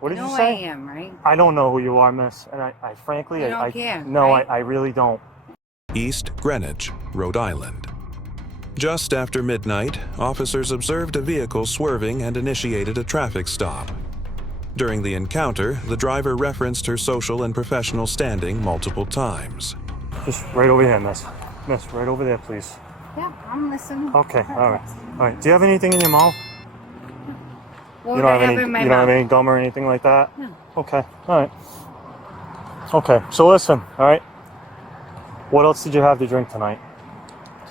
What did you know I say? am, right? I don't know who you are, miss. And I frankly, You don't care, no, right? I really don't. East Greenwich, Rhode Island. Just after midnight, officers observed a vehicle swerving and initiated a traffic stop. During the encounter, the driver referenced her social and professional standing multiple times. Just right over here, miss. Miss, right over there, please. Yeah, I'm listening. Okay, all right. All right. Do you have anything in your mouth? What You would don't I have have any, in my you don't have mouth? any gum or anything like that? No. Okay, all right. Okay, so listen, all right. What else did you have to drink tonight?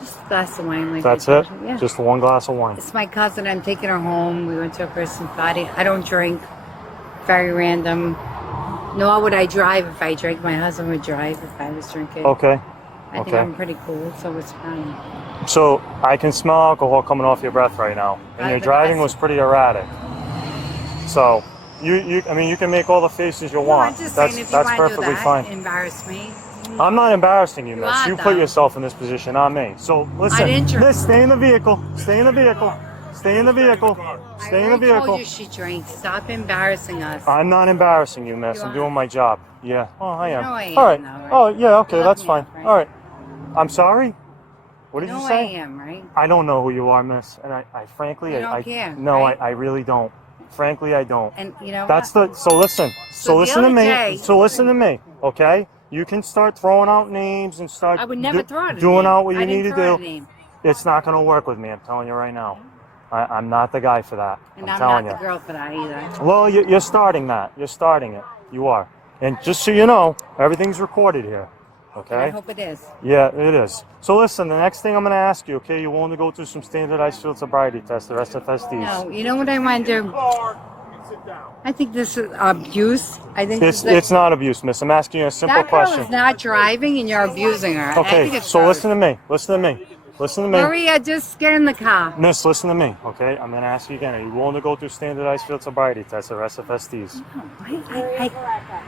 Just a glass of wine. Like That's I it? told you. Yeah. Just one glass of wine? It's my cousin. I'm taking her home. We went to a person's party. I don't drink. Very random. Nor would I drive if I drank. My husband would drive if I was drinking. Okay. I think I'm pretty cool, so it's fine. So I can smell alcohol coming off your breath right now, and your driving was pretty erratic. So I mean, you can make all the faces you want. I'm just saying, if you That's want to do perfectly that, fine. embarrass me. I'm not embarrassing you, miss. You put though. yourself in this position, not me. So listen, didn't drink. miss, stay in the vehicle. Stay in the vehicle. Stay in the vehicle. Stay in the I vehicle. told you she drinks. Stop embarrassing us. I'm not embarrassing you, miss. You I'm are. doing my job. Yeah. Oh, I am. know I am, All right. though, right? Oh, yeah. Okay, Look that's me fine. up, right? All right. I'm sorry. What did you know say? I am, right? I don't know who you are, miss, and I frankly, You don't care, no, right? I really don't. Frankly, I don't. And you know That's what? so listen. So the listen to other me. day- So listen to me, okay? You can start throwing out names and start I would never throw it. doing out what you I need didn't to throw do. it a name. It's not going to work with me. I'm telling you right now. I'm not the guy for that. And I'm I'm telling not you. the girl for that either. Well, you're starting that. You're starting it. You are. And just so you know, everything's recorded here. Okay? I hope it is. Yeah, it is. So listen, the next thing I'm going to ask you, okay, you're willing to go through some standardized field sobriety tests, the SFSDs. No, you know what I want to do? I think this is abuse. I think It's not abuse, miss. I'm asking you a simple that girl question. is not driving, and you're abusing her. I Okay, think it's so gross. listen to me. Listen to me. Listen to me. Maria, just get in the car. Miss, listen to me, okay? I'm going to ask you again. Are you willing to go through standardized field sobriety tests, or SFSDs? I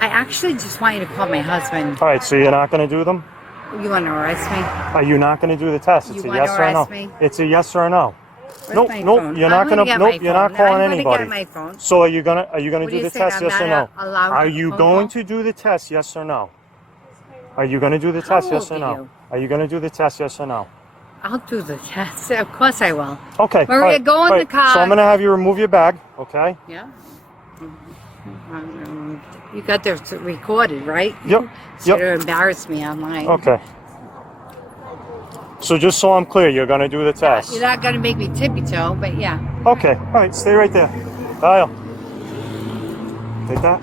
actually just want you to call my husband. All right, so you're not going to do them? You want to arrest me? Are you not going to do the test? It's You a wanna yes or no. arrest me? It's a yes or a no. Where's Nope, my nope. phone? You're not I'm gonna. get Nope, my you're not phone. calling I'm anybody. Get my phone. So are you gonna What do are the you test? saying? Yes I'm or no? not allowed Are to you phone going call? to do the test? Yes or no? Are you going to do the test? How Yes or old no? are you? Are you going to do the test? Yes or no? I'll do the test. Of course I will. Okay. Maria, all right, go in all the car. So I'm going to have you remove your bag. Okay. Yeah. You got this recorded, right? Yep. So Yep. to embarrass me online. Okay. So just so I'm clear, you're going to do the test. You're not going to make me tippy toe, but yeah. Okay. All right. Stay right there. Dial. Take that.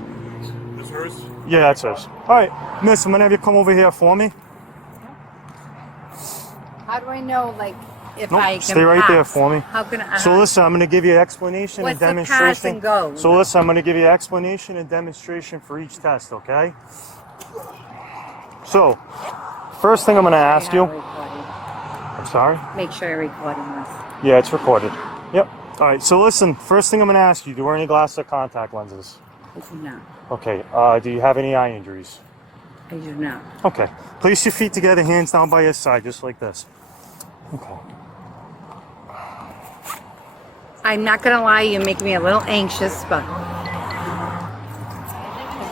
That's hers? Yeah, that's hers. All right, miss, I'm going to have you come over here for me. How do I know, like, if Nope, I can stay right pass? there for me. How can I? So listen, I'm going to give you an explanation What's and the demonstration. pass and go? So listen, I'm going to give you an explanation and demonstration for each test, okay? So, first thing I'm going to ask you. I'm sorry? Make sure you're recording this. Yeah, it's recorded. Yep. All right, so listen, first thing I'm going to ask you, do you wear any glasses or contact lenses? I do not. Okay, do you have any eye injuries? I do not. Okay. Place your feet together, hands down by your side, just like this. Okay. I'm not going to lie, you make me a little anxious, but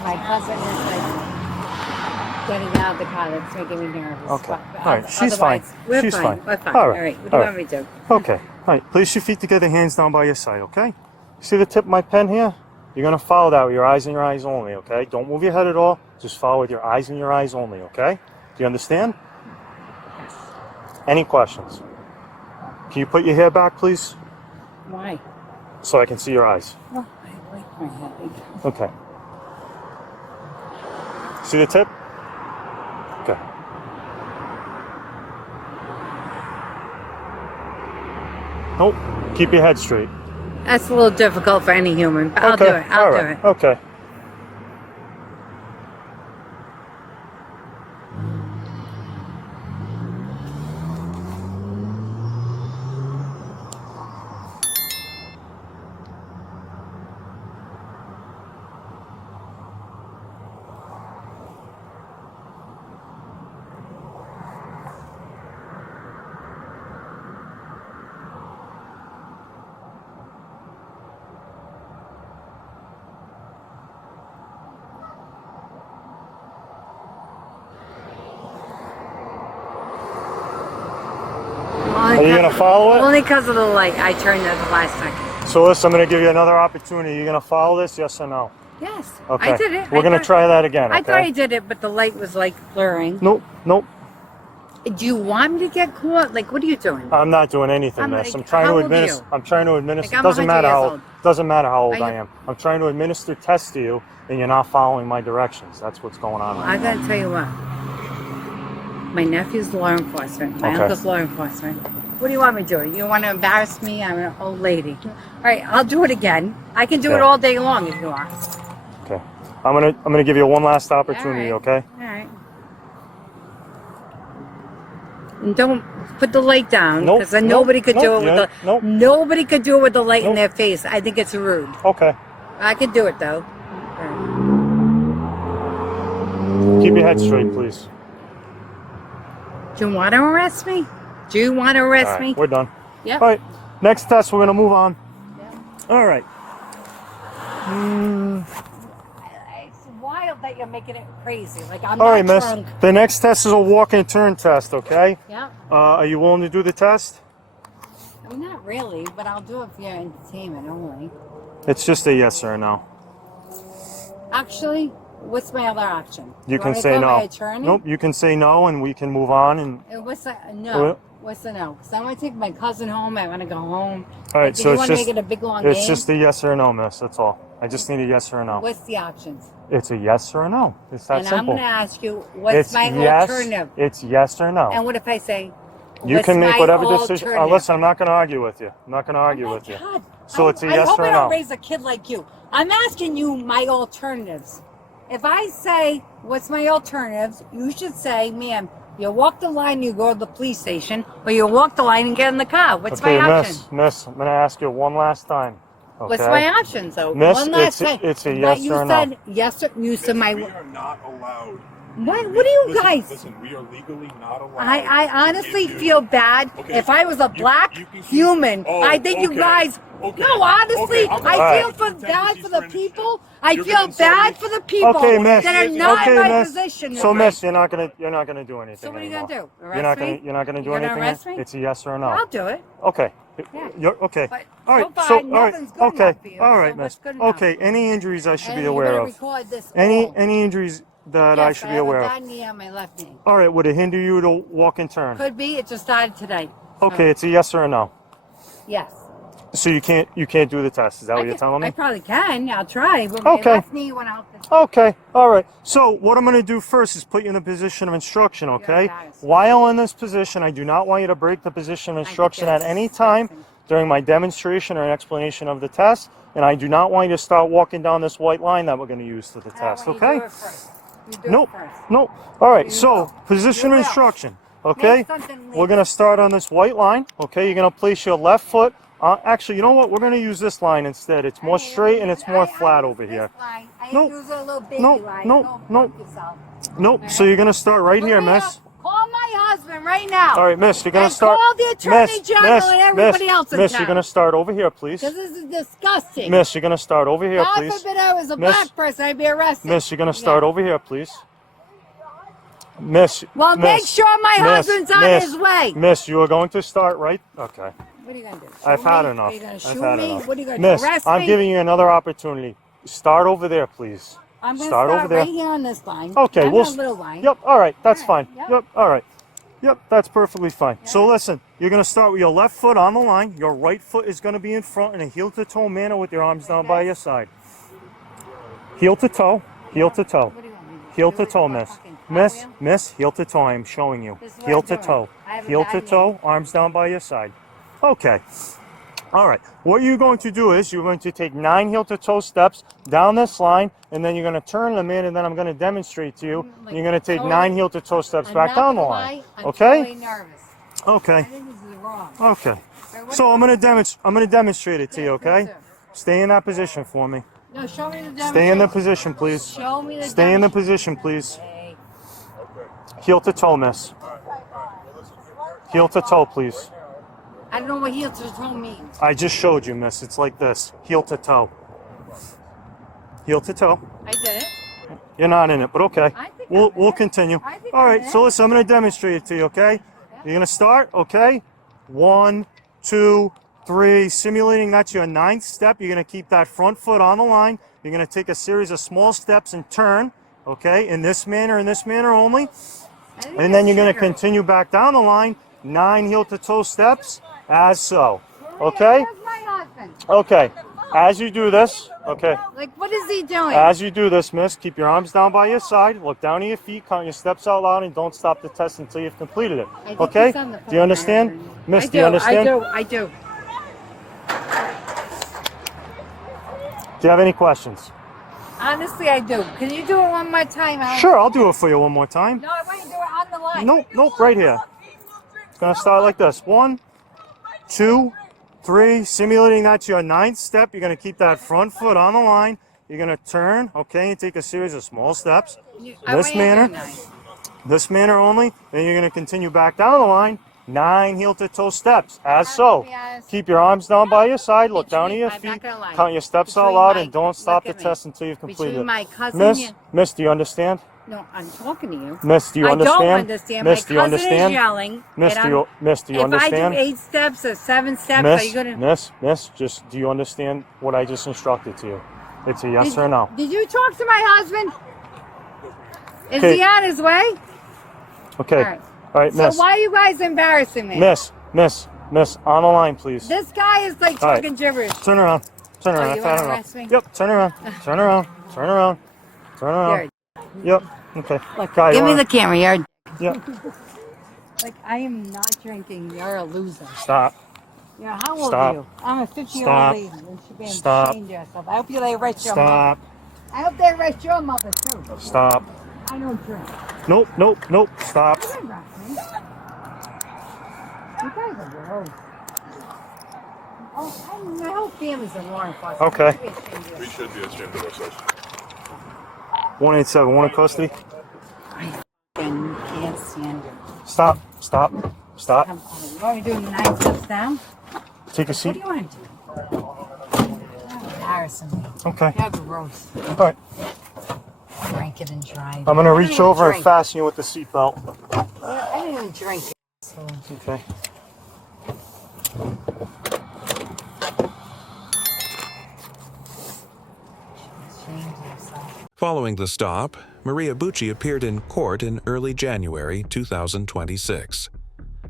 my cousin is like getting out of the car. That's making me nervous. Okay. But All right. She's fine. We're She's fine. fine. We're fine. All right. All right. What do All you right. want me to do? Okay. All right. Place your feet together, hands down by your side, okay? See the tip of my pen here? You're going to follow that with your eyes and your eyes only, okay? Don't move your head at all. Just follow with your eyes and your eyes only, okay? Do you understand? Any questions? Can you put your hair back, please? Why? So I can see your eyes. Oh, I like my head. Okay. See the tip? Okay. Nope. Keep your head straight. That's a little difficult for any human, but I'll do it. I'll All do right. it. Okay. follow it? Only because of the light. I turned at the last second. So listen, I'm going to give you another opportunity. You're going to follow this, yes or no? Yes. Okay. I did it. We're going to try that again, okay? I thought I did it, but the light was like blurring. Nope, nope. Do you want me to get caught? Like, what are you doing? I'm not doing anything, I'm miss. like, I'm trying how to old are administer. you? I'm trying to administer. Like, I'm doesn't 100 matter years how old. doesn't matter how old I I know. am. I'm trying to administer tests to you, and you're not following my directions. That's what's going on. I gotta tell you what. My nephew's law enforcement. My Okay. uncle's law enforcement. What do you want me to do? You want to embarrass me? I'm an old lady. All right, I'll do it again. I can do it Okay. all day long if you want. Okay. I'm gonna give you one last opportunity. All Okay. right. All right. And don't put the light down Nope, because nobody could do nope, it with yeah, the nope. nobody could do it with the light in Nope. their face. I think it's rude. Okay. I can do it though. Keep your head straight, please. Do you want to arrest me? Do you want to arrest All right, me? we're done. Yep. All right. Next test, we're gonna move on. Yep. All right. It's wild that you're making it crazy. Like I'm All right, not miss. drunk. The next test is a walk and turn test. Okay. Yeah. Are you willing to do the test? I mean, not really, but I'll do it for your entertainment only. It's just a yes or a no. Actually, what's my other option? You Do can want me to say call no. My attorney? Nope. You can say no, and we can move on. And What's the no? What? What's the no? Because I want to take my cousin home. I want to go home. all right. Do So you it's want to just make it a big long it's game? just a yes or a no, miss. That's all. I just need a yes or a no. What's the options? It's a yes or a no. It's that And I'm simple. going to ask you, what's It's my yes. alternative? It's yes or no. And what if I say, You what's can make my whatever decision. alternative? Listen, I'm not going to argue with you. I'm not going to Oh argue my with you. God. So it's a I yes hope or I no. don't raise a kid like you. I'm asking you my alternatives. If I say, what's my alternatives? You should say, ma'am, you walk the line, you go to the police station, or you walk the line and get in the car. What's Okay, my option? miss, I'm going to ask you one last time. Okay? What's my options, though? Miss, One last it's a- time. it's a But yes you or a no. said yes. You said my. We are not allowed. What do you guys? Listen, we are legally not allowed. I honestly to give you- feel bad. Okay. If I was a black you can keep- human, Oh, I think you okay. guys. Okay. No, honestly, Okay, I'm I gonna- feel for bad for the Friend, people. I you're feel gonna insult bad me? for the people Okay, miss. that are not okay, in my miss. position. So, right? miss, you're not gonna do anything. So what are you anymore. gonna do? You're Arrest not me? gonna you're not gonna do You're gonna anything. arrest me? It's a yes or a no. I'll do it. Okay. Yeah. You're okay. But all right. so far, So all right. nothing's good Okay. enough for you. All So right, what's miss. good enough? Okay. Any injuries I should And be you're aware gonna of? record this Any all. injuries that I should be aware I have of? a bad knee on my left knee. All right. Would it hinder you to walk and turn? Could be. It just started today. So, Okay. It's a yes or a no. Yes. So you can't do the test. Is that what you're telling me? I probably can. I'll try. But Okay. my left knee went out. Okay, all right. So what I'm going to do first is put you in a position of instruction, okay? guys. While in this position, I do not want you to break the position of instruction at that's any time disgusting. during my demonstration or an explanation of the test, and I do not want you to start walking down this white line that we're going to use for the test, okay? You do it first. You do Nope, it first. nope. All right, You so will. position You of will. instruction, okay? Make something We're going to start on this white line, okay? You're going to place your left foot. Actually, you know what? We're going to use this line instead. It's more straight and it's more flat over here. I Nope. use a little baby Nope, line. nope, Don't nope. fuck yourself. Nope. So you're going to start right here, miss. Call my husband right now. All right, miss, you're going to And start. call the attorney general and everybody else in Miss, town. you're going to start over here, please. Because this is disgusting. Miss, you're going to start over here, God please. forbid I was a Miss- black person, I'd be arrested. Miss, you're going to start over here, please. Miss. Well, miss, make sure my miss, husband's on miss, his way. Miss, you are going to start right. Okay. What are you going to do? I've Shoot had me? enough. Are you going to I've shoot had me? enough. What are you going to Miss, do? Arrest I'm me? giving you another opportunity. Start over there, please. I'm going to start start over there. right here on this line. Okay, I'm we'll. on a little line. Yep. All right. That's All right, fine. yep. Yep. All right. Yep. That's perfectly fine. So Yeah. listen, you're going to start with your left foot on the line. Your right foot is going to be in front in a heel to toe manner with your arms down by your side. Heel to toe. Heel to toe. What do you want me to do? Heel Do to it toe, with a miss. fucking Miss, cartwheel? miss, heel to toe. I am showing you. This is what Heel I'm to doing. toe. I have a Heel bad to knee. toe, arms down by your side. Okay. All right. What you're going to do is you're going to take 9 heel to toe steps down this line, and then you're going to turn them in, and then I'm going to demonstrate to you. Like, You're going to take totally- 9 heel to toe steps I'm back not down the gonna line. lie, I'm Okay? totally nervous. I Okay. think this is wrong. Okay. Right, what So do I'm going to demonstrate it to you, Yeah, okay? please do. Stay in that position for me. No, show me the Stay in the demonstration. position, please. Show me the Stay in the demonstration. position, please. Hey. Heel to toe, miss. Heel to toe, please. I don't know what heel to toe means. I just showed you, miss. It's like this. Heel to toe. Heel to toe. I did it. You're not in it, but okay. I think We'll I'm in it. continue. I think All I'm right, in so it. listen, I'm going to demonstrate it to you, okay? You're going to start, okay? 1, 2, 3. Simulating that's your 9th step. You're going to keep that front foot on the line. You're going to take a series of small steps and turn, okay, in this manner only. And then you're going to continue back down the line, 9 heel-to-toe steps, as so. Okay? Where's my husband? Okay. As you do this, okay. Like, what is he doing? As you do this, miss, keep your arms down by your side, look down at your feet, count your steps out loud, and don't stop the test until you've completed it. I think Okay? he's on the phone Do you understand? now. Miss, do you understand? I do. Do you have any questions? Honestly, I do. Can you do it one more time, Alex? Sure, I'll do it for you one more time. No, I want you to do it on the line. Nope, right here. It's going to start like this. 1, 2, 3. Simulating that's your 9th step. You're going to keep that front foot on the line. You're going to turn, okay, and take a series of small steps. This manner only. Then you're going to continue back down the line. 9 heel-to-toe steps, as so. Keep your arms down by your side, look down at your feet, count your steps out loud, and don't stop the test until you've completed it. Miss, do you understand? No, I'm talking to you. Miss, do you understand? I don't understand. Miss, do you my cousin understand? is yelling. Miss, do you understand? If I do 8 steps or 7 steps, are you going to... Miss, just do you understand what I just instructed to you? It's a yes or no. Did you talk to my husband? Is he on his way? Okay. All right, miss. So why are you guys embarrassing me? Miss, on the line, please. This guy is like talking gibberish. Turn around. You want to arrest me? Yep, turn around. Yep, okay. Look, Guy, give me the camera. You're Yep, like, I am not drinking. You're a loser. stop. Yeah, how old Stop. are you? I'm a 50-year-old Stop. lady. You should be Stop. ashamed of yourself. I hope they arrest your mother. Stop. I hope they arrest your mother, too. Stop. I don't drink. Nope. Stop. You didn't arrest me. You guys are gross. Oh, my whole family's in law enforcement. Okay. You should be ashamed of yourself. We should be ashamed of ourselves. 187, one in custody. I can't stand it. Stop. You want me to do 9 steps down? Take a What seat. do you want to do? You're embarrassing me. Okay. You're gross. All right. Drink it and drive. I'm gonna I reach didn't over and drink. fasten you with the seatbelt. I didn't even drink it. So. Okay. Following the stop, Maria Bucci appeared in court in early January 2026.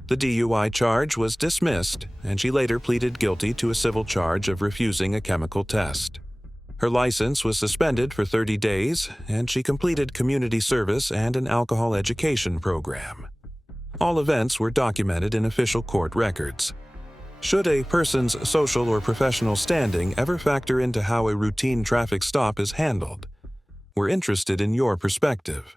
The DUI charge was dismissed, and she later pleaded guilty to a civil charge of refusing a chemical test. Her license was suspended for 30 days, and she completed community service and an alcohol education program. All events were documented in official court records. Should a person's social or professional standing ever factor into how a routine traffic stop is handled? We're interested in your perspective.